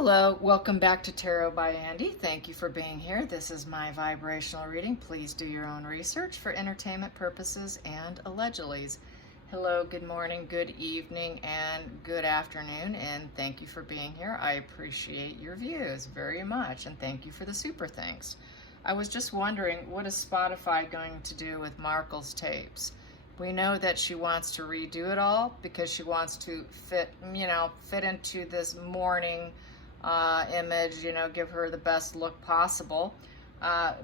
Hello, welcome back to Tarot by Andy. Thank you for being here. This is my vibrational reading. Please do your own research for entertainment purposes and allegedlys. Hello, good morning, good evening, and good afternoon, and thank you for being here. I appreciate your views very much, and thank you for the super thanks. I was just wondering, what is Spotify going to do with Markle's tapes? We know that she wants to redo it all because she wants to fit into this mourning image, give her the best look possible.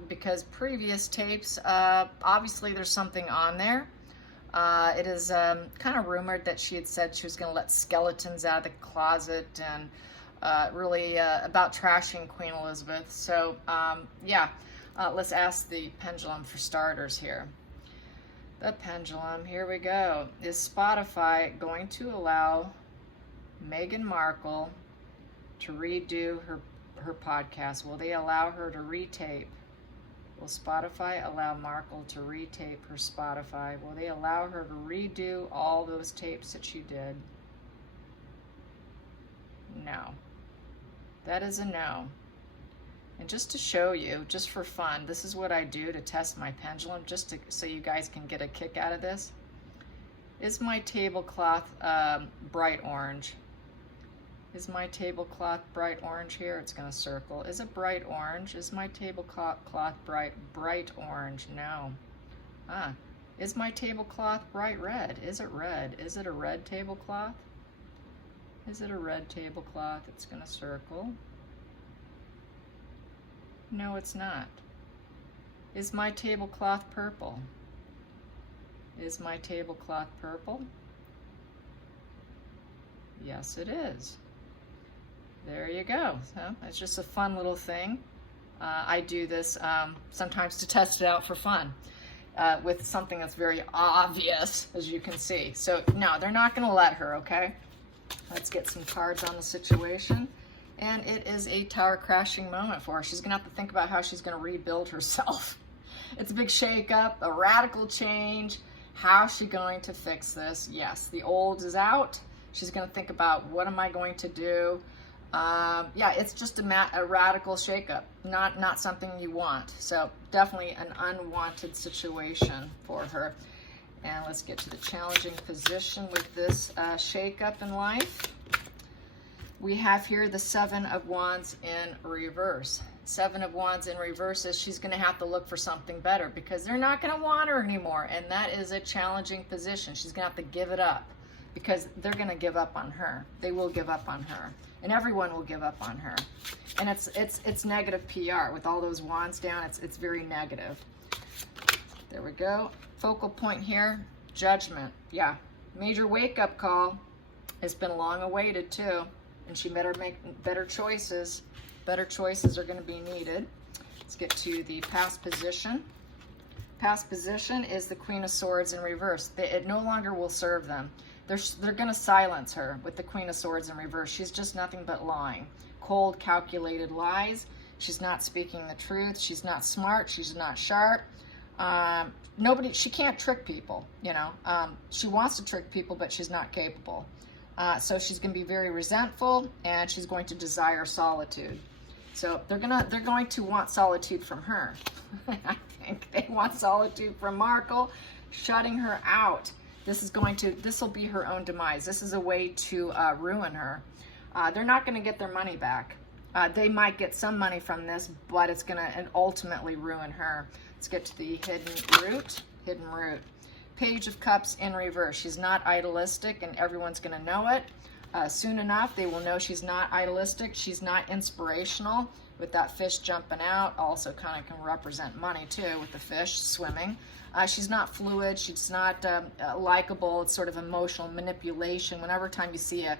Because previous tapes, obviously there's something on there. It is kind of rumored that she had said she was going to let skeletons out of the closet and really about trashing Queen Elizabeth. So, let's ask the pendulum for starters here. The pendulum, here we go. Is Spotify going to allow Meghan Markle to redo her podcast? Will they allow her to retape? Will Spotify allow Markle to retape her Spotify? Will they allow her to redo all those tapes that she did? No. That is a no. And just to show you, just for fun, this is what I do to test my pendulum, so you guys can get a kick out of this. Is my tablecloth bright orange? Is my tablecloth bright orange here? It's going to circle. Is it bright orange? Is my tablecloth bright orange? No. Is my tablecloth bright red? Is it red? Is it a red tablecloth? Is it a red tablecloth? It's going to circle. No, it's not. Is my tablecloth purple? Is my tablecloth purple? Yes, it is. There you go. So it's just a fun little thing. I do this sometimes to test it out for fun with something that's very obvious, as you can see. So no, they're not going to let her, okay? Let's get some cards on the situation. And it is a tower crashing moment for her. She's going to have to think about how she's going to rebuild herself. It's a big shake-up, a radical change. How is she going to fix this? Yes, the old is out. She's going to think about, what am I going to do? It's just a radical shake-up, not something you want. So definitely an unwanted situation for her. And let's get to the challenging position with this shake-up in life. We have here the Seven of Wands in reverse. Seven of Wands in reverse is she's going to have to look for something better because they're not going to want her anymore. And that is a challenging position. She's going to have to give it up because they're going to give up on her. They will give up on her. And everyone will give up on her. And it's negative PR. With all those wands down, it's very negative. There we go. Focal point here, Judgment. Yeah, major wake-up call. It's been long awaited too. And she better make better choices. Better choices are going to be needed. Let's get to the past position. Past position is the Queen of Swords in reverse. It no longer will serve them. They're going to silence her with the Queen of Swords in reverse. She's just nothing but lying. Cold, calculated lies. She's not speaking the truth. She's not smart. She's not sharp. She can't trick people, She wants to trick people, but she's not capable. So she's going to be very resentful, and she's going to desire solitude. So they're going to want solitude from her. I think they want solitude from Markle, shutting her out. This will be her own demise. This is a way to ruin her. They're not going to get their money back. They might get some money from this, but it's going to ultimately ruin her. Let's get to the hidden root. Page of Cups in reverse. She's not idealistic, and everyone's going to know it. Soon enough, they will know she's not idealistic. She's not inspirational. With that fish jumping out, also kind of can represent money too, with the fish swimming. She's not fluid. She's not likable. It's sort of emotional manipulation. Whenever time you see a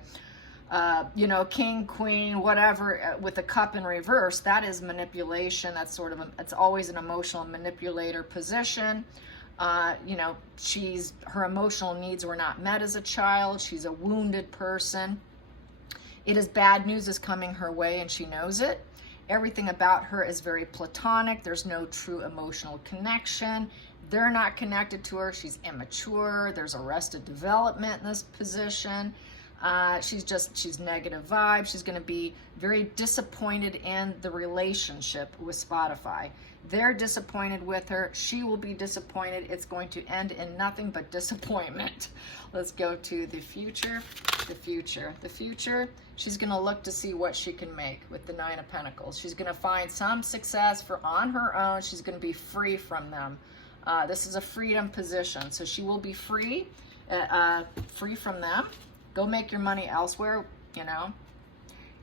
king, queen, whatever, with a cup in reverse, that is manipulation. That's it's always an emotional manipulator position. Her emotional needs were not met as a child. She's a wounded person. It is bad news is coming her way, and she knows it. Everything about her is very platonic. There's no true emotional connection. They're not connected to her. She's immature. There's arrested development in this position. She's negative vibe. She's going to be very disappointed in the relationship with Spotify. They're disappointed with her. She will be disappointed. It's going to end in nothing but disappointment. Let's go to the future. The future. She's going to look to see what she can make with the Nine of Pentacles. She's going to find some success on her own. She's going to be free from them. This is a freedom position. So she will be free from them. Go make your money elsewhere, you know.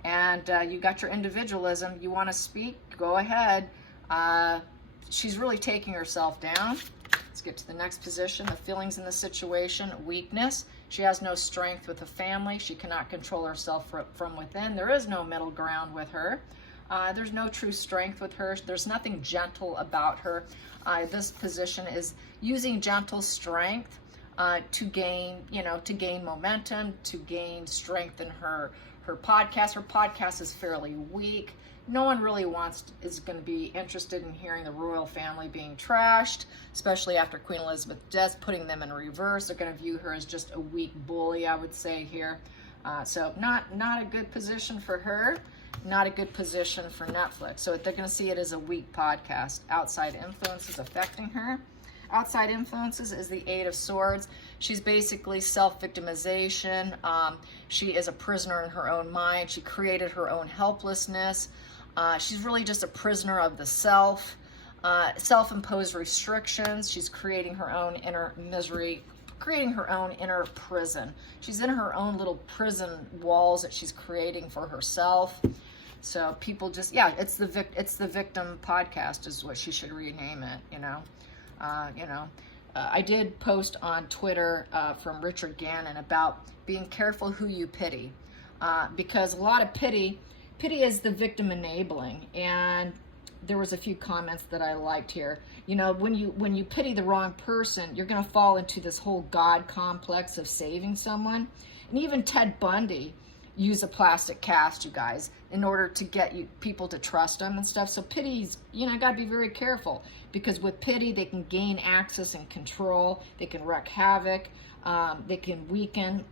And you got your individualism. You want to speak? Go ahead. She's really taking herself down. Let's get to the next position. The feelings in the situation. Weakness. She has no strength with the family. She cannot control herself from within. There is no middle ground with her. There's no true strength with her. There's nothing gentle about her. This position is using gentle strength to gain momentum, to gain strength in her podcast. Her podcast is fairly weak. No one really is going to be interested in hearing the royal family being trashed, especially after Queen Elizabeth's death, putting them in reverse. They're going to view her as just a weak bully, I would say here. So not a good position for her, not a good position for Netflix. So they're going to see it as a weak podcast. Outside influences affecting her. Outside influences is the Eight of Swords. She's basically self-victimization. She is a prisoner in her own mind. She created her own helplessness. She's really just a prisoner of the self. Self-imposed restrictions. She's creating her own inner misery, creating her own inner prison. She's in her own little prison walls that she's creating for herself. So people just, it's the victim podcast is what she should rename it, you know. I did post on Twitter from Richard Gannon about being careful who you pity, because a lot of pity is the victim enabling, and there was a few comments that I liked here. You know, when you pity the wrong person, you're going to fall into this whole God complex of saving someone. And even Ted Bundy used a plastic cast, you guys, in order to get people to trust him and stuff. So pity's, got to be very careful, because with pity, they can gain access and control. They can wreak havoc. They can weaken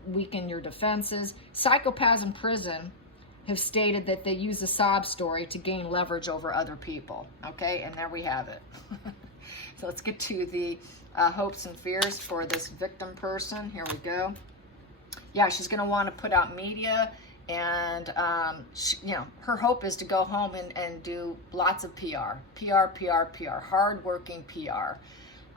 your defenses. Psychopaths in prison have stated that they use a sob story to gain leverage over other people. Okay, and there we have it. So let's get to the hopes and fears for this victim person. Here we go. Yeah, she's going to want to put out media, and her hope is to go home and do lots of PR, hard-working PR,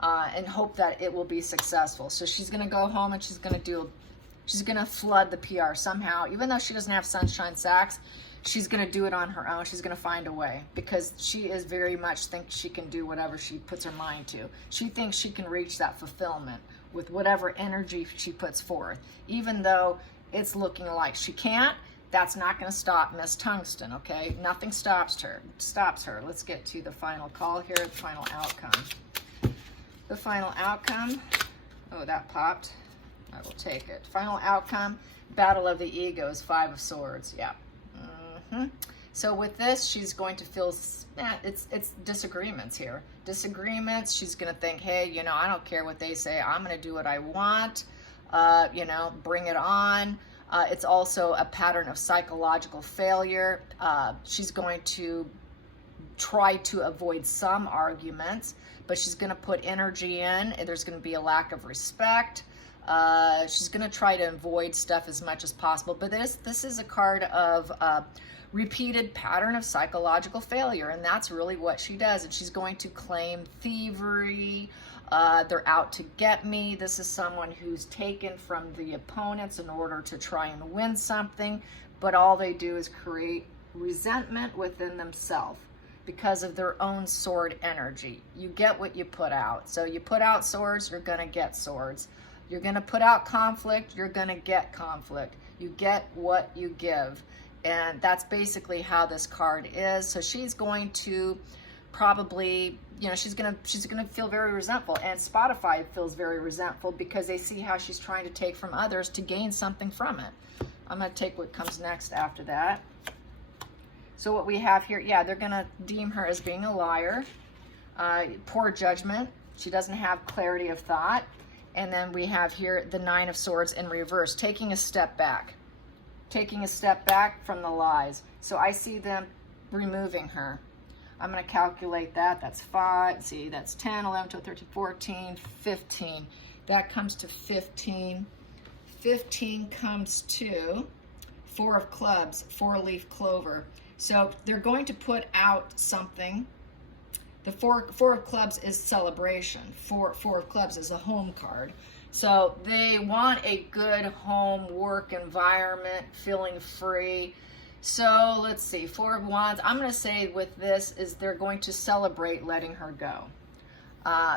and hope that it will be successful. So she's going to go home and she's going to flood the PR somehow. Even though she doesn't have Sunshine Sacks, she's going to do it on her own. She's going to find a way, because she is very much thinks she can do whatever she puts her mind to. She thinks she can reach that fulfillment with whatever energy she puts forth. Even though it's looking like she can't, that's not going to stop Miss Tungsten, okay? Nothing stops her. Let's get to the final call here, the final outcome. The final outcome. Oh, that popped. I will take it. Final outcome, Battle of the Egos, Five of Swords. Yeah. So with this, she's going to feel, it's disagreements here. Disagreements. She's going to think, hey, I don't care what they say. I'm going to do what I want. Bring it on. It's also a pattern of psychological failure. She's going to try to avoid some arguments, but she's going to put energy in, and there's going to be a lack of respect. She's going to try to avoid stuff as much as possible, but this is a card of repeated pattern of psychological failure, and that's really what she does. And she's going to claim thievery. They're out to get me. This is someone who's taken from the opponents in order to try and win something, but all they do is create resentment within themselves because of their own sword energy. You get what you put out. So you put out swords, you're going to get swords. You're going to put out conflict, you're going to get conflict. You get what you give. And that's basically how this card is. So she's going to probably, she's going to feel very resentful. And Spotify feels very resentful because they see how she's trying to take from others to gain something from it. I'm going to take what comes next after that. So what we have here, they're going to deem her as being a liar, poor judgment. She doesn't have clarity of thought. And then we have here the Nine of Swords in reverse, taking a step back. taking a step back from the lies. So I see them removing her. I'm going to calculate that. That's 5. See, that's 10, 11, 12, 13, 14, 15. That comes to 15. 15 comes to 4 of clubs, 4-leaf clover. So they're going to put out something. The four of clubs is celebration. Four of clubs is a home card. So they want a good home work environment, feeling free. So let's see, 4 of wands. I'm going to say with this is they're going to celebrate letting her go.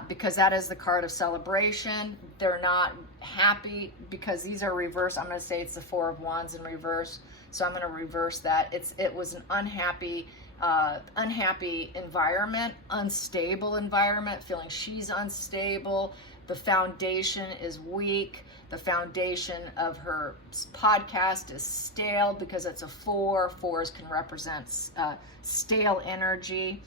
Because that is the card of celebration. They're not happy because these are reversed. I'm going to say it's the 4 of wands in reverse. So I'm going to reverse that. It was an unhappy environment, unstable environment, feeling she's unstable. The foundation is weak. The foundation of her podcast is stale because it's a 4. 4s can represent stale energy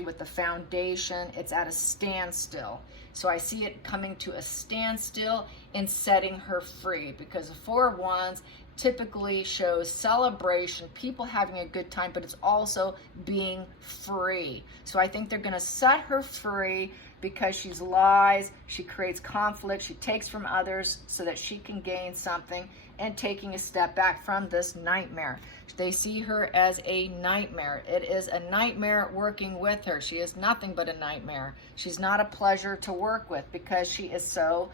with the foundation. It's at a standstill. So I see it coming to a standstill and setting her free, because the 4 of wands typically shows celebration, people having a good time, but it's also being free. So I think they're going to set her free because she's lies, she creates conflict, she takes from others so that she can gain something, and taking a step back from this nightmare. They see her as a nightmare. It is a nightmare working with her. She is nothing but a nightmare. She's not a pleasure to work with because she's so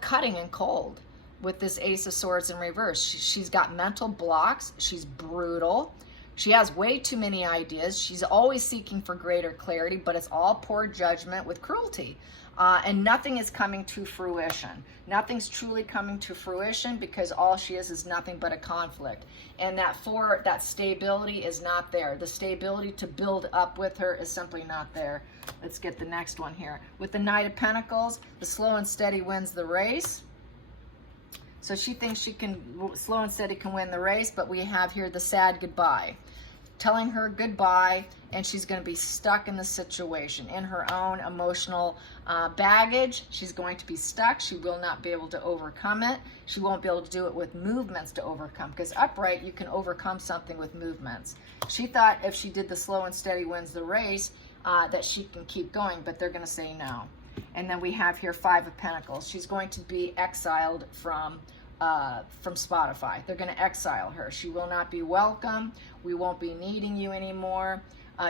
cutting and cold with this Ace of Swords in reverse. She's got mental blocks. She's brutal. She has way too many ideas. She's always seeking for greater clarity, but it's all poor judgment with cruelty. And nothing is coming to fruition. Nothing's truly coming to fruition because all she is nothing but a conflict. And that stability is not there. The stability to build up with her is simply not there. Let's get the next one here. With the Knight of Pentacles, the slow and steady wins the race. So she thinks she can, slow and steady can win the race, but we have here the sad goodbye. Telling her goodbye, and she's going to be stuck in the situation. In her own emotional baggage, she's going to be stuck. She will not be able to overcome it. She won't be able to do it with movements to overcome, because upright, you can overcome something with movements. She thought if she did the slow and steady wins the race, that she can keep going, but they're going to say no. And then we have here 5 of Pentacles. She's going to be exiled from Spotify. They're going to exile her. She will not be welcome. We won't be needing you anymore.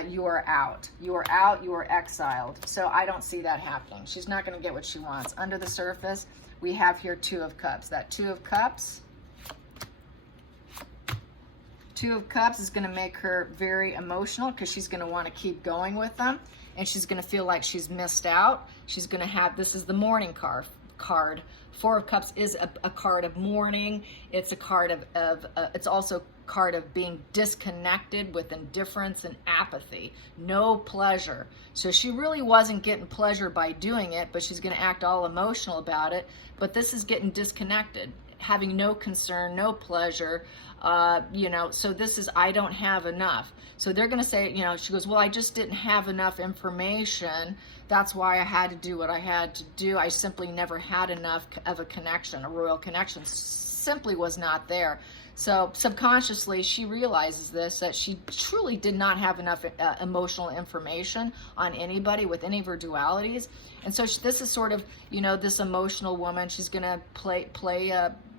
You are out. You are out. You are exiled. So I don't see that happening. She's not going to get what she wants. Under the surface, we have here 2 of Cups. That 2 of Cups. 2 of Cups is going to make her very emotional because she's going to want to keep going with them. And she's going to feel like she's missed out. She's going to have, this is the mourning card. 4 of Cups is a card of mourning. It's a card of it's also a card of being disconnected with indifference and apathy. No pleasure. So she really wasn't getting pleasure by doing it, but she's going to act all emotional about it. But this is getting disconnected, having no concern, no pleasure. So this is, I don't have enough. So they're going to say, she goes, well, I just didn't have enough information. That's why I had to do what I had to do. I simply never had enough of a connection, a royal connection simply was not there. So subconsciously, she realizes this, that she truly did not have enough emotional information on anybody with any of her dualities. And so this is sort of, this emotional woman. She's going to play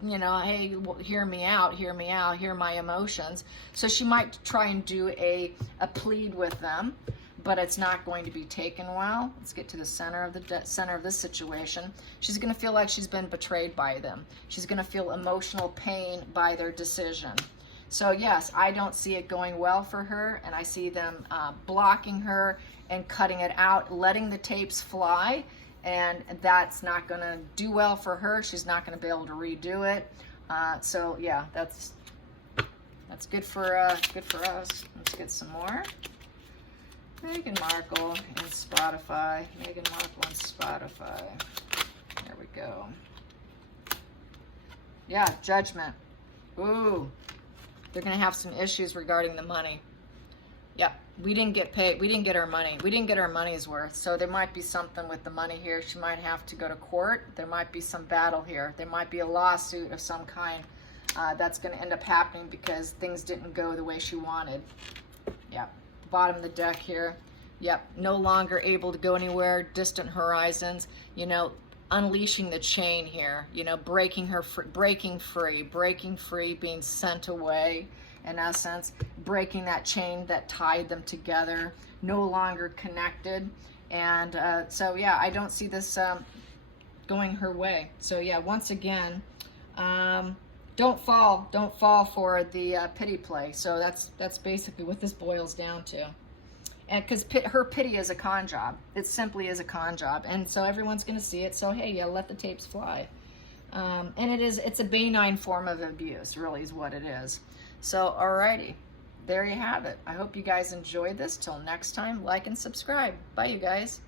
hey, hear me out, hear my emotions. So she might try and do a plead with them, but it's not going to be taken well. Let's get to the center of this situation. She's going to feel like she's been betrayed by them. She's going to feel emotional pain by their decision. So yes, I don't see it going well for her, and I see them blocking her and cutting it out, letting the tapes fly, and that's not going to do well for her. She's not going to be able to redo it. So yeah, that's good for us. Let's get some more. Meghan Markle and Spotify. Meghan Markle and Spotify. There we go. Yeah, Judgment. Ooh, they're going to have some issues regarding the money. Yep, we didn't get paid. We didn't get our money. We didn't get our money's worth. So there might be something with the money here. She might have to go to court. There might be some battle here. There might be a lawsuit of some kind that's going to end up happening because things didn't go the way she wanted. Yep, bottom of the deck here. Yep, no longer able to go anywhere, distant horizons, you know, unleashing the chain here, you know, breaking free, being sent away, in essence, breaking that chain that tied them together, no longer connected. And so, yeah, I don't see this going her way. So, yeah, once again, don't fall for the pity play. So that's basically what this boils down to. And because her pity is a con job. It simply is a con job. And so everyone's going to see it. So, hey, yeah, let the tapes fly. And it's a benign form of abuse, really is what it is. So, alrighty, there you have it. I hope you guys enjoyed this. Till next time, like and subscribe. Bye, you guys.